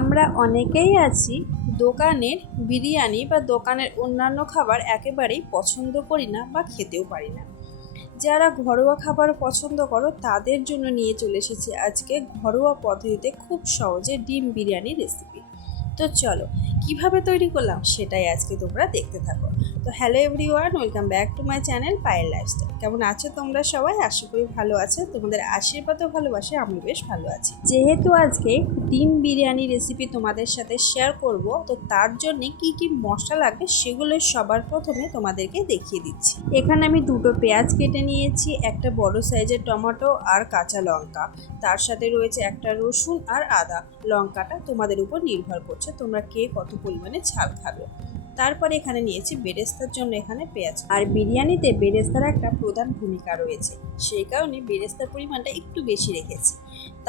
আমরা অনেকেই আছি, দোকানের বিরিয়ানি বা দোকানের অন্যান্য খাবার একেবারেই পছন্দ করি না বা খেতেও পারি না। যারা ঘরোয়া খাবার পছন্দ করো, তাদের জন্য নিয়ে চলে এসেছি আজকে ঘরোয়া পদ্ধতিতে খুব সহজে ডিম বিরিয়ানি রেসিপি তো চলো, কীভাবে তৈরি করলাম সেটাই আজকে তোমরা দেখতে থাকো। তো hello everyone welcome back to my channel Payel lifestyle কেমন আছো তোমরা সবাই? আশা করি ভালো আছে। তোমাদের আশীর্বাদ ও ভালোবাসে আমি বেশ ভালো আছি। যেহেতু আজকে ডিম বিরিয়ানি রেসিপি তোমাদের সাথে শেয়ার করব, তো তার জন্য কি কি মশলা লাগবে সেগুলো সবার প্রথমে তোমাদেরকে দেখিয়ে দিচ্ছি। এখানে আমি দুটো পেঁয়াজ কেটে নিয়েছি, একটা বড় সাইজের টমেটো আর কাঁচা লঙ্কা। তার সাথে রয়েছে একটা রসুন আর আদা। লঙ্কাটা তোমাদের উপর নির্ভর করছে, তোমরা কে কত পরিমাণে ঝাল খাবে। তারপরে এখানে নিয়েছি বেরেস্তার জন্য এখানে পেঁয়াজ। আর বিরিয়ানিতে বেরেস্তার একটা প্রধান ভূমিকা রয়েছে, সেই কারণে বেরেস্তার পরিমাণটা একটু বেশি রেখেছি।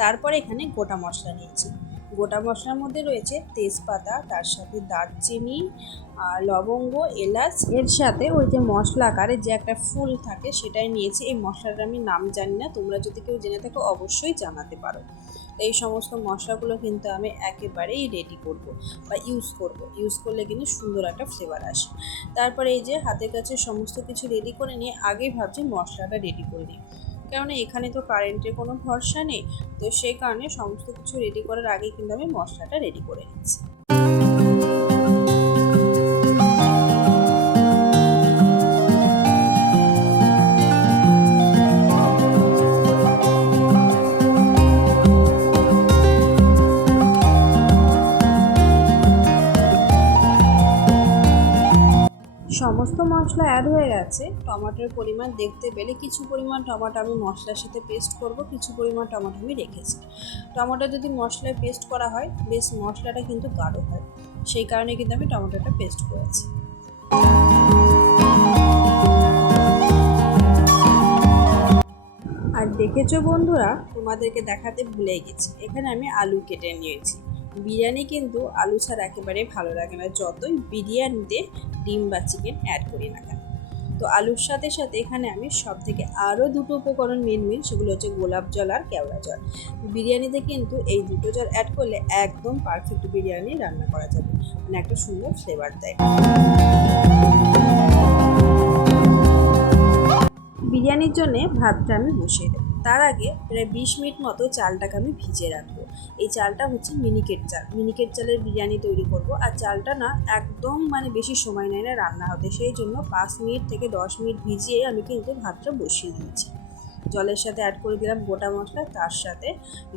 তারপরে এখানে গোটা মশলা নিয়েছি। গোটা মশলার মধ্যে রয়েছে তেজপাতা, তার সাথে দারচিনি লবঙ্গ, এলাচ। এর সাথে ওই যে মশলা আকারে যে একটা ফুল থাকে সেটাই নিয়েছি। এই মশলাটার আমি নাম জানি না। তোমরা যদি কেউ জেনে থাকো, অবশ্যই জানাতে পারো। এই সমস্ত মশলাগুলো কিন্তু আমি একেবারেই রেডি করব বা ইউজ করব। ইউজ করলে কিন্তু সুন্দর একটা ফ্লেভার আসে। তারপরে এই যে হাতের কাছে সমস্ত কিছু রেডি করে নিয়ে আগেই ভাবছি মশলাটা রেডি করে নিই। কেননা এখানে তো কারেন্টের কোনো ভরসা নেই। তো সেই কারণে সমস্ত কিছু রেডি করার আগে কিন্তু আমি মশলাটা রেডি করে নিচ্ছি। মশলা অ্যাড হয়ে গেছে। টমেটোর পরিমাণ দেখতে পেলে কিছু পরিমাণ টমেটো আমি মশলার সাথে পেস্ট করব, কিছু পরিমাণ টমেটো আমি রেখেছি। টমেটো যদি মশলায় পেস্ট করা হয়, বেশ মশলাটা কিন্তু গাঢ় হয়। সেই কারণে কিন্তু আমি টমেটোটা পেস্ট করেছি। আর দেখেছ বন্ধুরা, তোমাদেরকে দেখাতে ভুলে গেছি। এখানে আমি আলু কেটে নিয়েছি। বিরিয়ানি কিন্তু আলু ছাড়া একেবারে ভালো লাগে না, যতই বিরিয়ানিতে ডিম বা চিকেন অ্যাড করি না কেন। তো আলুর সাথে সাথে এখানে আমি সব থেকে আরও দুটো উপকরণ মেন মেন সেগুলো হচ্ছে গোলাপ জল আর কেওড়া জল। বিরিয়ানিতে কিন্তু এই দুটো জল অ্যাড করলে একদম পারফেক্ট বিরিয়ানি রান্না করা যাবে। মানে একটা সুন্দর ফ্লেভার দেয়। বিরিয়ানির জন্য ভাতটা আমি বসিয়ে দেবো। তার আগে প্রায় বিশ মিনিট মতো চালটাকে আমি ভিজিয়ে রাখব। এই চালটা হচ্ছে মিনিকেট চাল। মিনিকেট চালের বিরিয়ানি তৈরি করব। আর চালটা না একদম মানে বেশি সময় নেয় না রান্না হতে। সেই জন্য পাঁচ মিনিট থেকে দশ মিনিট ভিজিয়ে আমি কিন্তু ভাতটা বসিয়ে দিয়েছি। জলের সাথে অ্যাড করে দিলাম গোটা মশলা, তার সাথে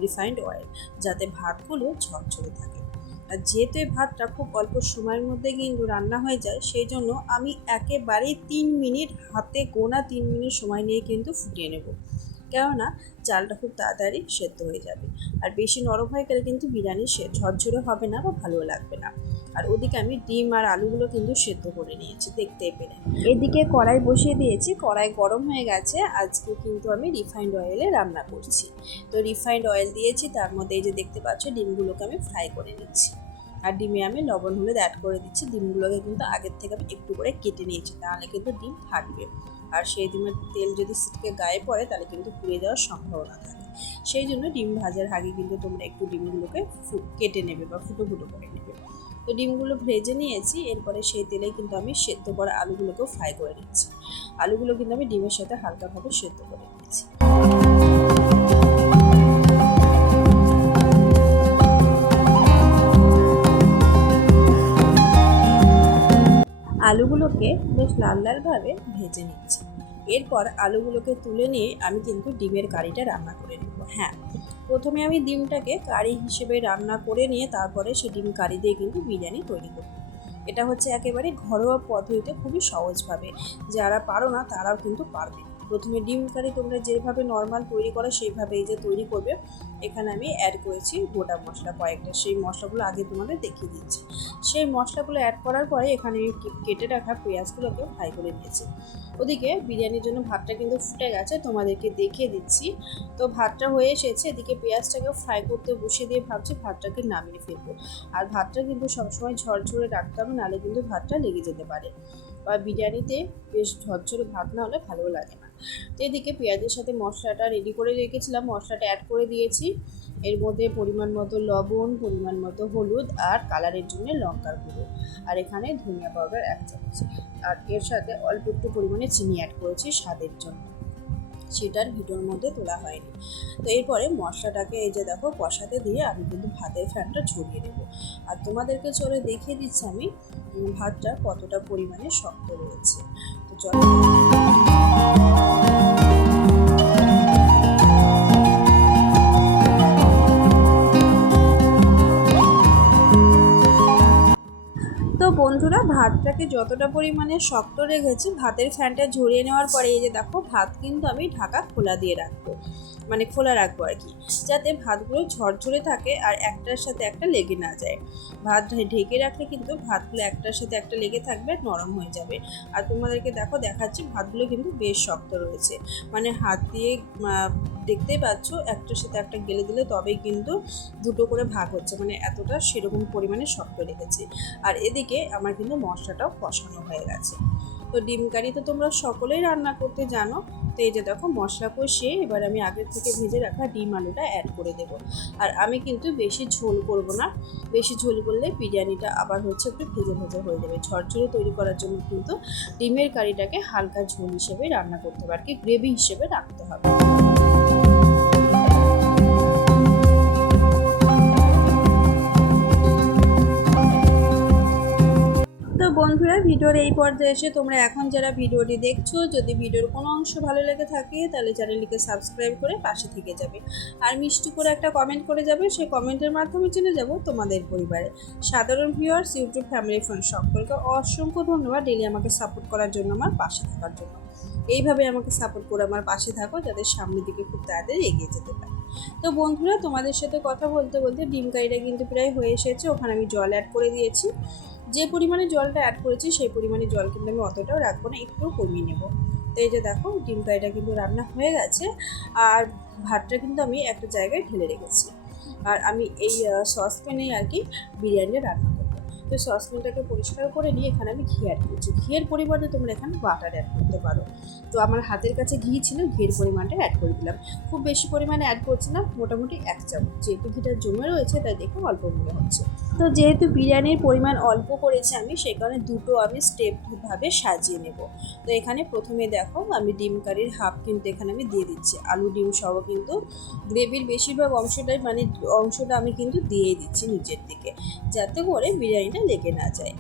রিফাইন্ড অয়েল যাতে ভাতগুলো ঝরঝরে থাকে। আর যেহেতু ভাতটা খুব অল্প সময়ের মধ্যে কিন্তু রান্না হয়ে যায়, সেই জন্য আমি একেবারেই তিন মিনিট, হাতে গোনা তিন মিনিট সময় নিয়ে কিন্তু ফুটিয়ে নেব। কেননা চালটা খুব তাড়াতাড়ি সেদ্ধ হয়ে যাবে। আর বেশি নরম হয়ে গেলে কিন্তু বিরিয়ানি সে ঝরঝরে হবে না বা ভালো লাগবে না। আর ওদিকে আমি ডিম আর আলুগুলো কিন্তু সেদ্ধ করে নিয়েছি, দেখতেই পেলে। এদিকে কড়াই বসিয়ে দিয়েছি, কড়াই গরম হয়ে গেছে। আজকে কিন্তু আমি রিফাইন্ড অয়েলে রান্না করছি। তো রিফাইন্ড অয়েল দিয়েছি, তার মধ্যে এই যে দেখতে পাচ্ছ ডিমগুলোকে আমি ফ্রাই করে নিচ্ছি। আর ডিমে আমি লবণ হলুদ অ্যাড করে দিচ্ছি। ডিমগুলোকে কিন্তু আগের থেকে আমি একটু করে কেটে নিয়েছি, তাহলে কিন্তু ডিম ফাটবে। আর সেই ডিমের তেল যদি সিটকে গায়ে পড়ে, তাহলে কিন্তু পুড়ে যাওয়ার সম্ভাবনা থাকে। সেই জন্য ডিম ভাজার আগে কিন্তু তোমরা একটু ডিমগুলোকে কেটে নেবে বা ফুটো ফুটো করে নেবে। তো ডিমগুলো ভেজে নিয়েছি, এরপরে সেই তেলে কিন্তু আমি সেদ্ধ করা আলুগুলোকেও ফ্রাই করে নিচ্ছি। আলুগুলো কিন্তু আমি ডিমের সাথে হালকাভাবে সেদ্ধ করে নিয়েছি। আলুগুলোকে বেশ লাল লালভাবে ভেজে নিচ্ছি। এরপর আলুগুলোকে তুলে নিয়ে আমি কিন্তু ডিমের কারিটা রান্না করে নেব। হ্যাঁ প্রথমে আমি ডিমটাকে কারি হিসেবে রান্না করে নিয়ে তারপরে সে ডিম কারি দিয়ে কিন্তু বিরিয়ানি তৈরি করব। এটা হচ্ছে একেবারে ঘরোয়া পদ্ধতিতে খুবই সহজভাবে। যারা পারো না তারাও কিন্তু পারবে। প্রথমে ডিম কারি তোমরা যেভাবে নর্মাল তৈরি করো সেইভাবে এই যে তৈরি করবে। এখানে আমি অ্যাড করেছি গোটা মশলা কয়েকটা। সেই মশলাগুলো আগে তোমাদের দেখিয়ে দিচ্ছি। সেই মশলাগুলো অ্যাড করার পরে এখানে আমি কেটে রাখা পেঁয়াজগুলোকে ফ্রাই করে নিয়েছি। ওদিকে বিরিয়ানির জন্য ভাতটা কিন্তু ফুটে গেছে, তোমাদেরকে দেখিয়ে দিচ্ছি। তো ভাতটা হয়ে এসেছে, এদিকে পেঁয়াজটাকে ফ্রাই করতে বসিয়ে দিয়ে ভাবছি ভাতটাকে নামিয়ে ফেলব। আর ভাতটা কিন্তু সবসময় ঝরঝরে রাখতে হবে, নাহলে কিন্তু ভাতটা লেগে যেতে পারে। বা বিরিয়ানিতে বেশ ঝরঝরে ভাত না হলে ভালো লাগে না। এদিকে পেঁয়াজের সাথে মশলাটা রেডি করে রেখেছিলাম, মশলাটা অ্যাড করে দিয়েছি। এর মধ্যে পরিমাণ মতো লবণ, পরিমাণ মতো হলুদ আর কালারের জন্য লঙ্কার গুঁড়ো। আর এখানে ধনিয়া পাউডার এক চামচ আর এর সাথে অল্প একটু পরিমাণে চিনি অ্যাড করেছি স্বাদের জন্য। সেটার ভিডিওর মধ্যে তোলা হয়নি। তো এরপরে মশলাটাকে এই যে দেখো কষাতে দিয়ে আমি কিন্তু ভাতের ফ্যানটা ছড়িয়ে দেবো আর তোমাদেরকে চলে দেখিয়ে দিচ্ছি আমি ভাতটা কতটা পরিমাণে শক্ত রয়েছে। তো বন্ধুরা, ভাতটাকে যতটা পরিমাণে শক্ত রেখেছি, ভাতের ফ্যানটা ঝরিয়ে নেওয়ার পরে এই যে দেখো, ভাত কিন্তু আমি ঢাকা খোলা দিয়ে রাখব। মানে খোলা রাখব আর কি। যাতে ভাতগুলো ঝরঝরে থাকে আর একটার সাথে একটা লেগে না যায়। ভাত ঢেকে রাখলে কিন্তু ভাতগুলো একটার সাথে একটা লেগে থাকবে নরম হয়ে যাবে। আর তোমাদেরকে দেখো, দেখাচ্ছি ভাতগুলো কিন্তু বেশ শক্ত রয়েছে। মানে হাত দিয়ে দেখতেই পাচ্ছ, একটার সাথে একটা গেলে দিলে তবেই কিন্তু দুটো করে ভাগ হচ্ছে। মানে এতটা সেরকম পরিমাণে শক্ত রেখেছি। আর এদিকে আমার কিন্তু মশলাটাও কষানো হয়ে গেছে। তো ডিম কারি তো তোমরা সকলেই রান্না করতে জানো। তো এই যে দেখো মশলা কষিয়ে এবার আমি আগের থেকে ভেজে রাখা ডিম আলুটা অ্যাড করে দেব। আর আমি কিন্তু বেশি ঝোল করব না। বেশি ঝোল করলে বিরিয়ানিটা আবার হচ্ছে একটু ভেজে ভেজে হয়ে যাবে। ঝরঝরে তৈরি করার জন্য কিন্তু ডিমের কারিটাকে হালকা ঝোল হিসেবে রান্না করতে হবে। আর কি গ্রেভি হিসেবে রাখতে হবে। ভিডিওর এই পর্যায়ে এসে তোমরা এখন যারা ভিডিওটি দেখছ, যদি ভিডিওর কোনো অংশ ভালো লেগে থাকে, তাহলে চ্যানেলটিকে সাবস্ক্রাইব করে পাশে থেকে যাবে। আর মিষ্টি করে একটা কমেন্ট করে যাবে, সেই কমেন্টের মাধ্যমে চলে যাব তোমাদের পরিবারে। সাধারণ ভিউয়ার্স ইউটিউব ফ্যামিলি ফ্রেন্ড সকলকে অসংখ্য ধন্যবাদ ডেলি আমাকে সাপোর্ট করার জন্য, আমার পাশে থাকার জন্য। এইভাবে আমাকে সাপোর্ট করে আমার পাশে থাকো, যাতে সামনের দিকে খুব তাড়াতাড়ি এগিয়ে যেতে পারে। তো বন্ধুরা, তোমাদের সাথে কথা বলতে বলতে ডিম কারিটা কিন্তু প্রায় হয়ে এসেছে, ওখানে আমি জল অ্যাড করে দিয়েছি। যে পরিমাণে জলটা অ্যাড করেছি, সেই পরিমাণে জল কিন্তু আমি অতটাও রাখব না একটু কমিয়ে নেব। তো এই যে দেখো, ডিম কারিটা কিন্তু রান্না হয়ে গেছে, আর ভাতটা কিন্তু আমি একটা জায়গায় ঢেলে রেখেছি। আর আমি এই সসপ্যানেই আর কি বিরিয়ানিটা রান্না তো সসপ্যানটাকে পরিষ্কার করে নিয়ে এখানে আমি ঘি অ্যাড করছি। ঘিয়ের পরিবর্তে তোমরা এখানে বাটার অ্যাড করতে পারো। তো আমার হাতের কাছে ঘি ছিল, ঘিয়ের পরিমাণটা অ্যাড করে দিলাম। খুব বেশি পরিমাণে অ্যাড করছি না, মোটামুটি এক চামচ। যেহেতু ঘিটা জমে রয়েছে, তাই দেখে অল্প মনে হচ্ছে। তো যেহেতু বিরিয়ানির পরিমাণ অল্প করেছি আমি সেই কারণে দুটো আমি স্টেপভাবে সাজিয়ে নেব। তো এখানে প্রথমে দেখো, আমি ডিম কারির হাফ কিন্তু এখানে আমি দিয়ে দিচ্ছি। আলু, ডিম সহ কিন্তু গ্রেভির বেশিরভাগ অংশটাই মানে অংশটা আমি কিন্তু দিয়েই দিচ্ছি নিচের দিকে যাতে করে বিরিয়ানিটা লেগে না যায়।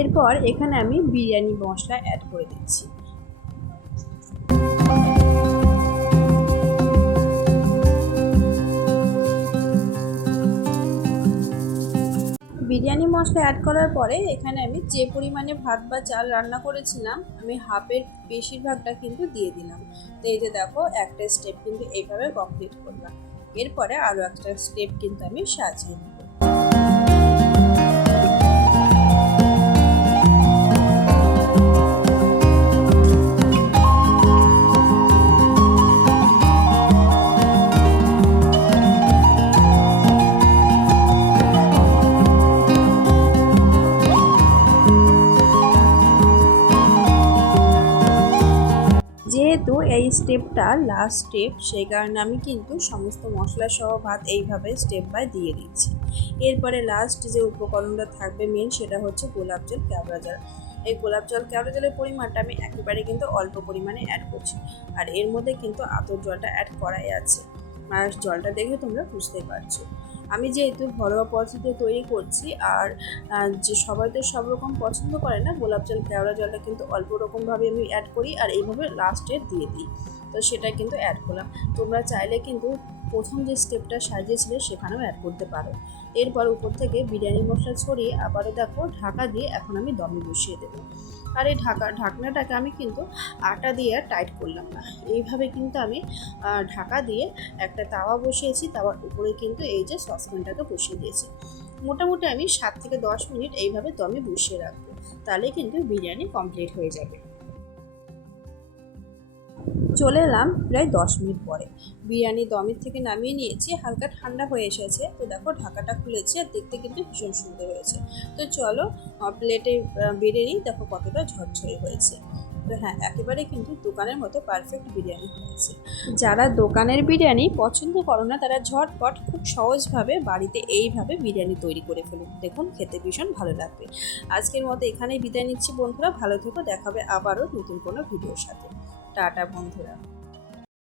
এরপর এখানে আমি বিরিয়ানি মশলা অ্যাড করে দিচ্ছি। বিরিয়ানি মশলা অ্যাড করার পরে এখানে আমি যে পরিমাণে ভাত বা চাল রান্না করেছিলাম, আমি হাফের বেশিরভাগটা কিন্তু দিয়ে দিলাম। তো এই যে দেখো, একটা স্টেপ কিন্তু এইভাবে কমপ্লিট করলাম। এরপরে আরও একটা স্টেপ কিন্তু আমি সাজিয়ে নেব এই স্টেপটা লাস্ট স্টেপ সেই কারণে আমি কিন্তু সমস্ত মশলা সহ ভাত এইভাবে স্টেপ বাই দিয়ে দিচ্ছি। এরপরে লাস্ট যে উপকরণটা থাকবে মেন সেটা হচ্ছে গোলাপ জল কেওড়া জল। এই গোলাপ জল কেওড়া জলের পরিমাণটা আমি একেবারে কিন্তু অল্প পরিমাণে অ্যাড করছি। আর এর মধ্যে কিন্তু আতর জলটা অ্যাড করাই আছে। আর জলটা দেখে তোমরা বুঝতে পারছ। আমি যেহেতু ঘরোয়া পদ্ধতিতে তৈরি করছি আর যে সবাই তো সব রকম পছন্দ করে না, গোলাপ জল, কেওড়া জলটা কিন্তু অল্প রকমভাবে আমি অ্যাড করি আর এইভাবে লাস্টে দিয়ে দিই। তো সেটা কিন্তু অ্যাড করলাম। তোমরা চাইলে কিন্তু প্রথম যে স্টেপটা সাজিয়েছিলে সেখানেও অ্যাড করতে পারো। এরপর উপর থেকে বিরিয়ানি মশলা ছড়িয়ে আবারও দেখো ঢাকা দিয়ে এখন আমি দমে বসিয়ে দেবো। আর এই ঢাকা, ঢাকনাটাকে আমি কিন্তু আটা দিয়ে আর টাইট করলাম না। এইভাবে কিন্তু আমি ঢাকা দিয়ে একটা তাওয়া বসিয়েছি, তাওয়ার উপরে কিন্তু এই যে সসপ্যানটাকে বসিয়ে দিয়েছি। মোটামুটি আমি সাত থেকে দশ মিনিট এইভাবে দমে বসিয়ে রাখব, তাহলে কিন্তু বিরিয়ানি কমপ্লিট হয়ে যাবে। চলে এলাম প্রায় দশ মিনিট পরে। বিরিয়ানি দমের থেকে নামিয়ে নিয়েছি, হালকা ঠান্ডা হয়ে এসেছে। তো দেখো ঢাকাটা খুলেছে আর দেখতে কিন্তু ভীষণ সুন্দর হয়েছে। তো চলো প্লেটে বেড়ে নিই, দেখো কতটা ঝরঝরে হয়েছে। তো হ্যাঁ একেবারে কিন্তু দোকানের মতো পারফেক্ট বিরিয়ানি হয়েছে। যারা দোকানের বিরিয়ানি পছন্দ করো না, তারা ঝটপট, খুব সহজভাবে বাড়িতে এইভাবে বিরিয়ানি তৈরি করে ফেলুন। দেখুন, খেতে ভীষণ ভালো লাগবে। আজকের মতো এখানেই বিদায় নিচ্ছি বন্ধুরা, ভালো থেকো, দেখাবে আবারও নতুন কোনো ভিডিওর সাথে। টাটা বন্ধুরা।